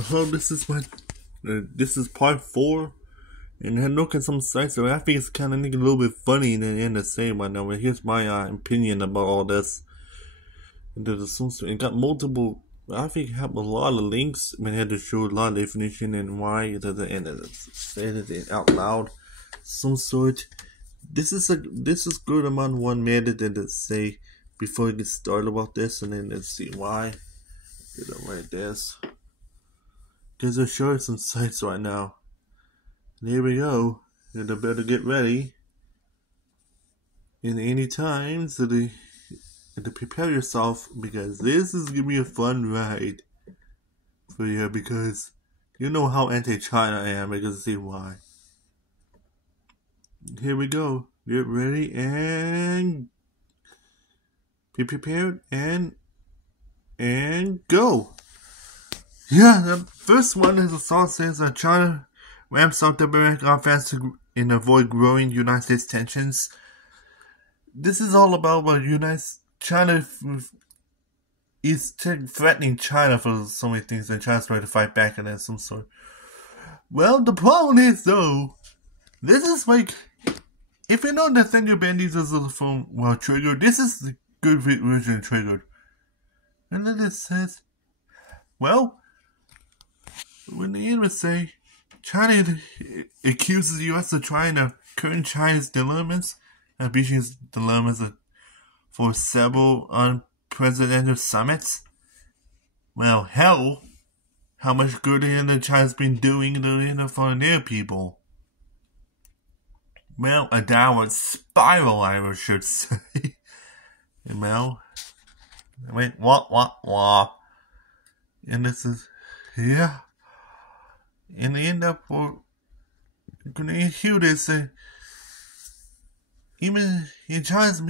Hello, this is part 4, and I had a look at some sites, so I think it's kind of a little bit funny and the same right now. But here's my opinion about all this. It got multiple, I think it had a lot of links, I mean, it had to show a lot of definition and why it doesn't, and it said it out loud, some sort. This is good amount 1 minute to say before we get started about this, and then let's see why. Get it like this. Because they're showing some sites right now. And here we go. You better get ready. In any time, to prepare yourself, because this is gonna be a fun ride for you. Because you know how anti-China I am. Because see why. Here we go. Get ready and be prepared and go. Yeah, the first one is a source says that China ramps up the American offense to avoid growing United States tensions. This is all about what China is threatening China for so many things, and China's trying to fight back in some sort. Well, the problem is though, this is like, if you know Nathaniel Bendy's is from Triggered, this is the good version of Triggered. And then it says, well, when the enemy say China accuses the U.S. of trying to curtail China's dilemmas, ambitious dilemmas for several unprecedented summits. Well, hell, how much good China's been doing for their people? Well, a downward spiral, I should say. Well, wait, what? And this is, yeah. And they end up gonna hear this. Even in China's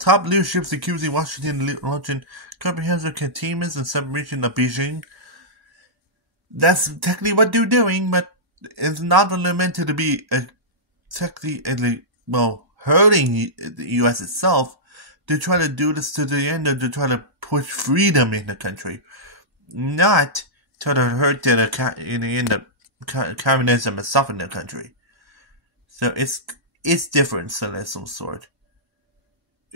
top leaderships accusing Washington of launching comprehensive containment and separation of Beijing. That's technically what they're doing, but it's not meant to be technically, hurting the U.S. itself. They try to do this to the end to try to push freedom in the country, not try to hurt the communism itself in the country. So it's different, so there's some sort.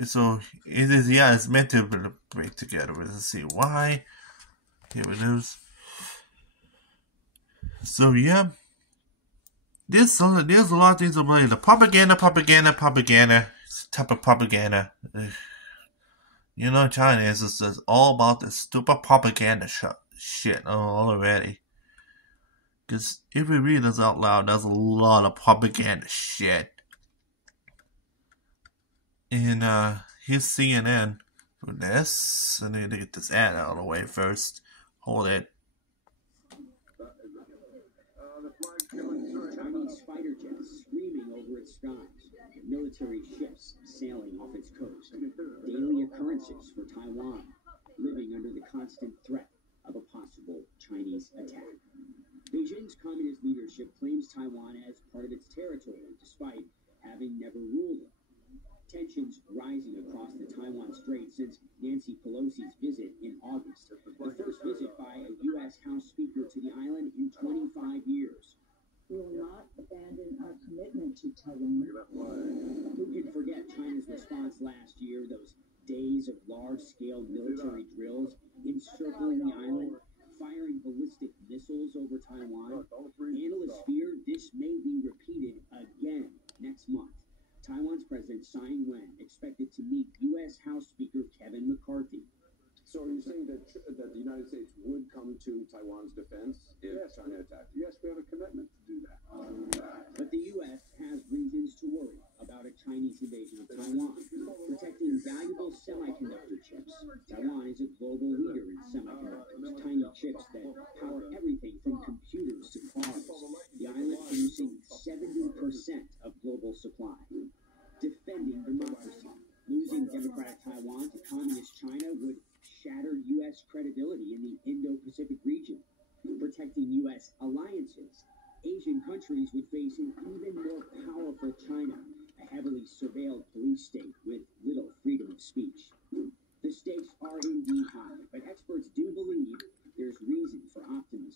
So it is, yeah, it's meant to break together. Let's see why. Here it is. So yeah, there's a lot of things about the propaganda type of propaganda. You know, China is just all about this stupid propaganda shit already. Because if we read this out loud, there's a lot of propaganda shit. And here's CNN for this. I need to get this ad out of the way first. Hold it. Chinese fighter jets screaming over its skies, military ships sailing off its coast, daily occurrences for Taiwan, living under the constant threat of a possible Chinese attack. Beijing's communist leadership claims Taiwan as part of its territory, despite having never ruled it. Tensions rising across the Taiwan Strait since Nancy Pelosi's visit in August, the first visit by a U.S. House Speaker to the island in 25 years. We will not abandon our commitment to Taiwan. Who can forget China's response last year, those days of large-scale military drills encircling the island, firing ballistic missiles over Taiwan? Analysts fear this may be repeated again next month. Taiwan's President Tsai Ing-wen expected to meet U.S. House Speaker Kevin McCarthy. So are you saying that the United States would come to Taiwan's defense if China attacked? Yes, we have a commitment to do that. But the U.S. has reasons to worry about a Chinese invasion of Taiwan, protecting valuable semiconductor chips. Taiwan is a global leader in semiconductors, tiny chips that power everything from computers to cars. The island producing 70% of global supply. Defending democracy. Losing democratic Taiwan to communist China would shatter U.S. credibility in the Indo-Pacific region. Protecting U.S. alliances. Asian countries would face an even more powerful China, a heavily surveilled police state with little freedom of speech. The stakes are indeed high, but experts do believe there's reason for optimism.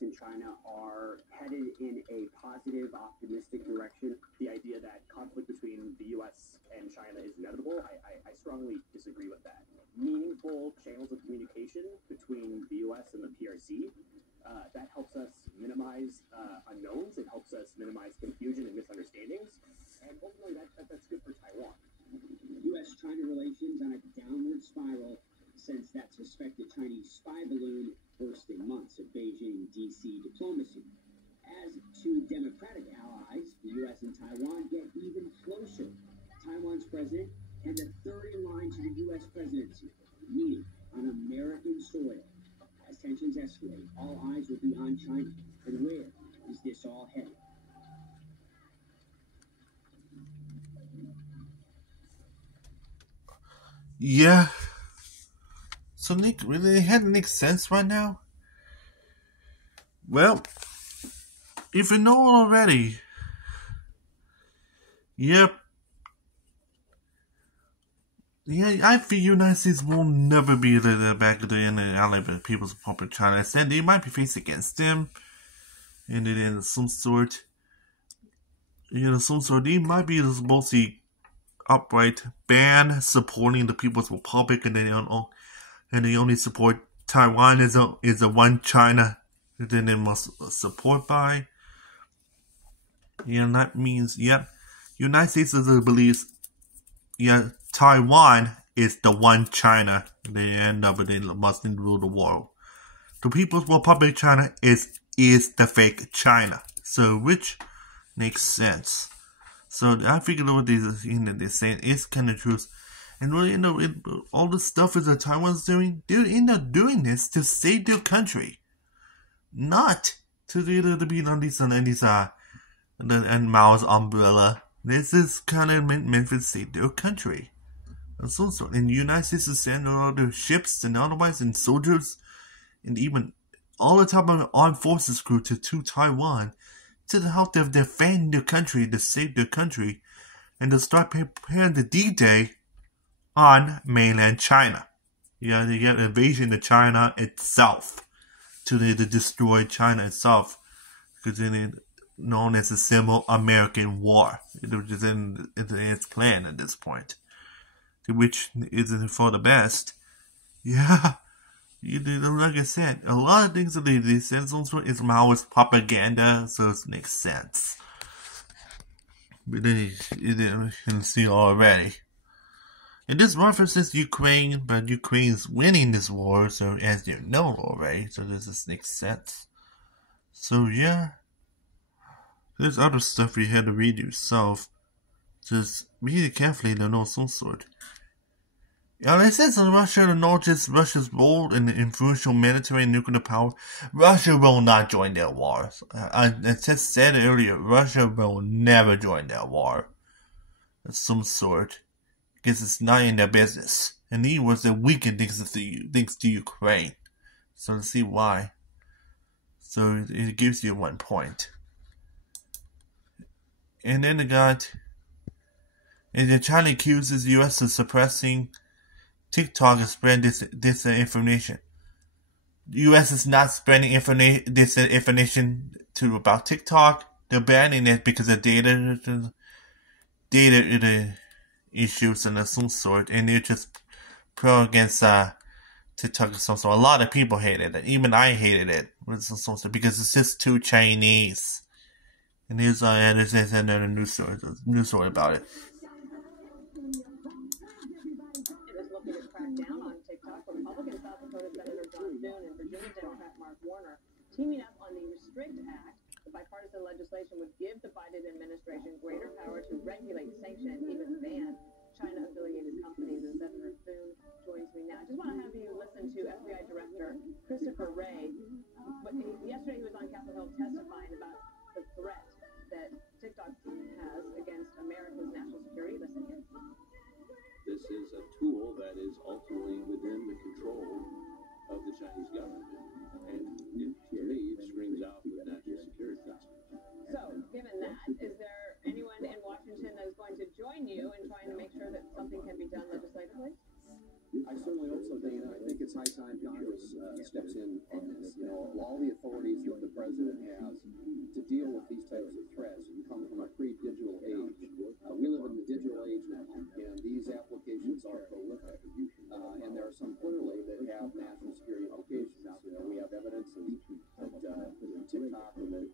U.S. and China are headed in a positive, optimistic direction. The idea that conflict between the U.S. and China is inevitable, I strongly disagree with that. Meaningful channels of communication between the U.S. and the PRC, that helps us minimize unknowns. It helps us minimize confusion and misunderstandings. And ultimately, that's good for Taiwan. U.S.-China relations on a downward spiral since that suspected Chinese spy balloon burst in months of Beijing D.C. diplomacy. As two democratic allies, the U.S. and Taiwan get even closer. Taiwan's president and the third in line to the U.S. presidency, meeting on American soil. As tensions escalate, all eyes will be on China. And where is this all headed? Yeah. So Nick, really had to make sense right now? Well, if you know already, yep. Yeah, I think United States will never be the back of the end of the People's Republic of China. Instead, they might be faced against them, and in some sort, they might be mostly upright ban supporting the People's Republic, and they only support Taiwan is a one China that they must support by. That means United States believes Taiwan is the one China. They end up they must rule the world. The People's Republic of China is the fake China. So which makes sense. So I figured what they're saying is kind of truth. And really, all the stuff that Taiwan's doing, they're doing this to save their country, not to be on these and Mao's umbrella. This is kind of meant to save their country. And so and the United States is sending all their ships and otherwise and soldiers and even all the top of the armed forces crew to Taiwan to help them defend their country, to save their country, and to start preparing the D-Day on mainland China. They get invasion of China itself to destroy China itself, because it's known as the sino-american war. It is in its plan at this point, which isn't for the best. Yeah, like I said, a lot of things that they said is Maoist propaganda, so it makes sense. But then you can see already. And this references Ukraine, but Ukraine's winning this war, so as you know already, so this makes sense. So yeah, there's other stuff you had to read yourself. Just read it carefully to know some sort. It says in Russia acknowledges Russia's role in the influential military and nuclear power. Russia will not join that war. I just said earlier, Russia will never join that war of some sort, because it's not in their business. And he was a weakened thanks to Ukraine. So let's see why. So it gives you 1 point. And then and China accuses the U.S. of suppressing TikTok and spread disinformation. The U.S. is not spreading disinformation about TikTok. They're banning it because of data issues and of some sort, and they're just pro against TikTok of some sort. A lot of people hated it. Even I hated it because it's just too Chinese. And there's another news story about it. Republican South Dakota Senator John Thune and Virginia Democrat Mark Warner teaming up on the Restrict Act. The bipartisan legislation would give the Biden administration greater power to regulate, sanction, and even ban China-affiliated companies. And Senator Thune joins me now. I just want to have you listen to FBI Director Christopher Wray. But yesterday he was on Capitol Hill testifying about the threat that TikTok has against America's national security. Listen here. This is a tool that is ultimately within the control of the Chinese government. And to me, it screams out with national security concerns. So, given that, is there anyone in Washington that is going to join you in trying to make sure that something can be done legislatively? I certainly hope so, Dana. I think it's high time Congress steps in on this. You know, all the authorities that the president has to deal with these types of threats come from a pre-digital age. We live in the digital age now, and these applications are prolific. And there are some clearly that have national security implications. You know, we have evidence that TikTok and the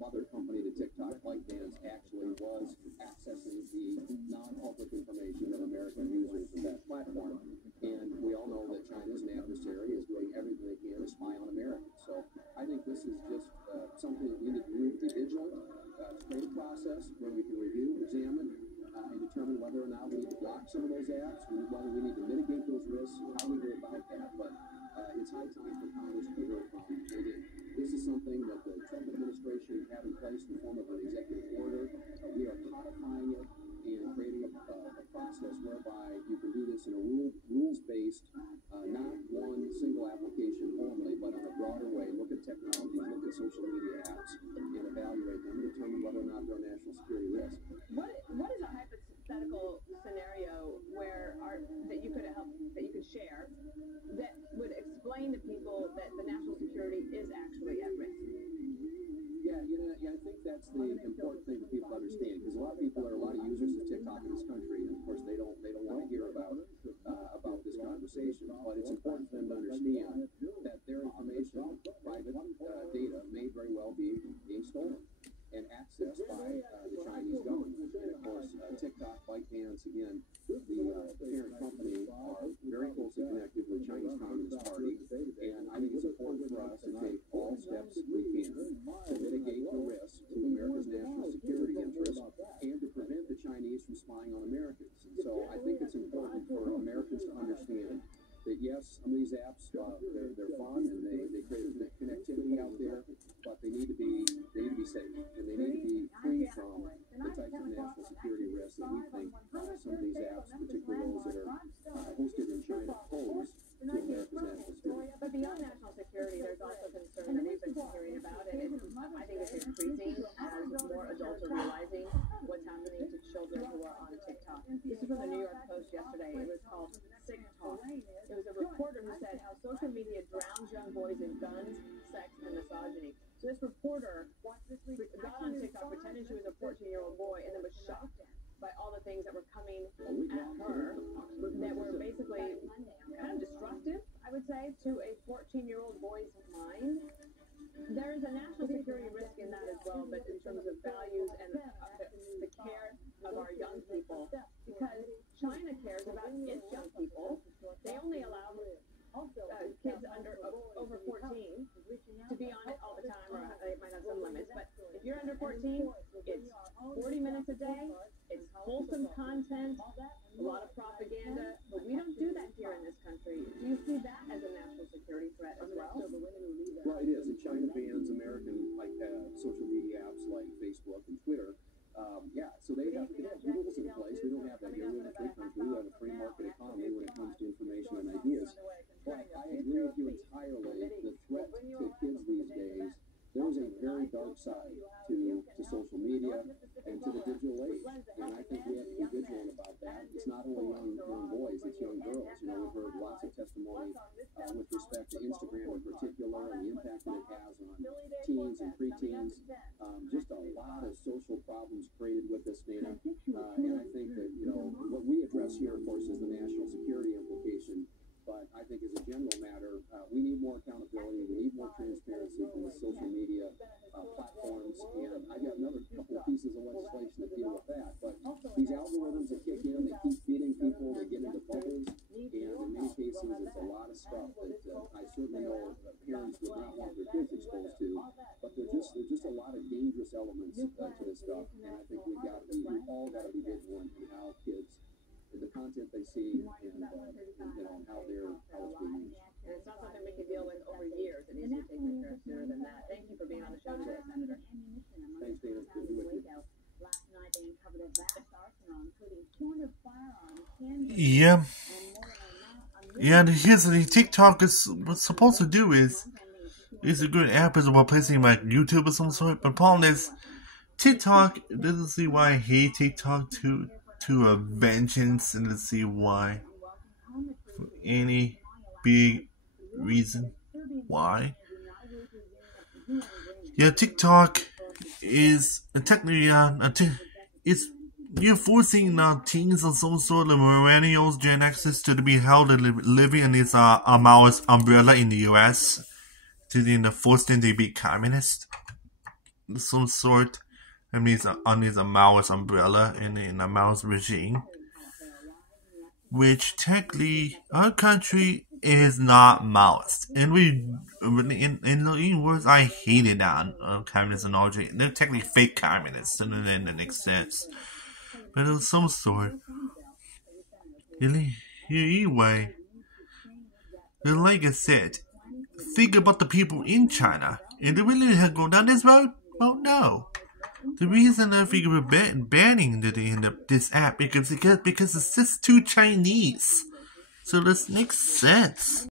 mother company to TikTok, ByteDance, actually was accessing the non-public information of American users of that platform. And we all know that China is an adversary, is doing everything they can to spy on Americans. So I think this is just something that we need to do to be vigilant, create a process where we can review, examine, and determine whether or not we need to block some of those apps, whether we need to mitigate those risks, how we go about that. But it's high time for Congress to hear from. Again, this is something that the Trump administration had in place in the form of an executive order. We are codifying it and creating a process whereby you can do this in a rules-based, not one single application only, but on a broader way. Look at technology, look at social media apps, and evaluate them and determine whether or not they're a national security risk. What is a hypothetical scenario that you could share that would explain to people that the national security is actually at risk? Yeah, I think that's the important thing for people to understand, because a lot of users of TikTok in this country, and of course they don't want to hear about this conversation. But it's important for them to understand that their information, private data, may very well be being stolen and accessed by the Chinese government. And of course, TikTok, ByteDance, again, the parent company, are very closely connected with the Chinese Communist Party. And I think it's important for us to take all steps we can to mitigate the risk to America's national security interests and to prevent the Chinese from spying on Americans. And so I think it's important for Americans to understand that yes, some of these apps, they're fun and they create a connectivity out there, but they need to be safe, and they need to be free from the types of national security risks that we think some of these apps, particularly those that are hosted in China, pose to America's national security. But beyond national security, there's also concern that we've been hearing about, and I think it's increasing as more adults are realizing what's happening to children who are on TikTok. This is from the New York Post yesterday. It was called Sick Talk. It was a reporter who said how social media drowns young boys in guns, sex, and misogyny. So this reporter got on TikTok, pretended she was a 14-year-old boy, and then was shocked by all the things that were coming at her that were basically kind of destructive, I would say, to a 14-year-old boy's mind. There is a national security risk in that as well, but in terms of values and the care of our young people, because China cares about its young people. They only allow kids over 14 to be on it all the time, or they might have some limits, but if you're under 14, it's 40 minutes a day, it's wholesome content, a lot of propaganda, but we don't do that here in this country. Do you see that as a national security threat as well? Well, it is, and China bans American social media apps like Facebook and Twitter. So they have rules in place. We don't have that here. We have a free country. We have a free market economy when it comes to information and ideas. But I agree with you entirely. The threat to kids these days, there is a very dark side to social media and to the digital age. And I think we have to be vigilant about that. It's not only young boys, it's young girls. You know, we've heard lots of testimony with respect to Instagram in particular and the impact that it has on teens and preteens. Just a lot of social problems created with this data. And I think that, you know, what we address here, of course, is the national security implication. But I think as a general matter, we need more accountability, we need more transparency from the social media platforms, and I got another couple of pieces of legislation that deal with that. But these algorithms that kick in, they keep feeding people, they get into bubbles, and in many cases it's a lot of stuff that I certainly know parents would not want their kids exposed to, but there's just a lot of dangerous elements to this stuff, and I think we all got to be vigilant in how kids, the content they see, and how it's being used. And it's not something we can deal with over years. It needs to be taken care of sooner than that. Thank you for being on the show today, Senator. Thanks, Dana. Good to be with you. Last night they uncovered a vast arsenal, including 200 firearms, Yeah, here's the TikTok is what's supposed to do is a good app as replacing like YouTube or some sort. But the problem is TikTok doesn't see why I hate TikTok to a vengeance, and let's see why. For any big reason why. Yeah, TikTok is technically it's you're forcing teens of some sort of millennials, Gen X's to be held living in this Maoist umbrella in the U.S. to force them to be communist, some sort. I mean, it's under the Maoist umbrella in a Maoist regime, which technically our country is not Maoist, and in words, I hated that communist analogy. They're technically fake communists in an sense, but of some sort. Anyway, like I said, think about the people in China, and they really have go down this road. Well, no. The reason I think we're banning this app because it's just too Chinese. So this makes sense.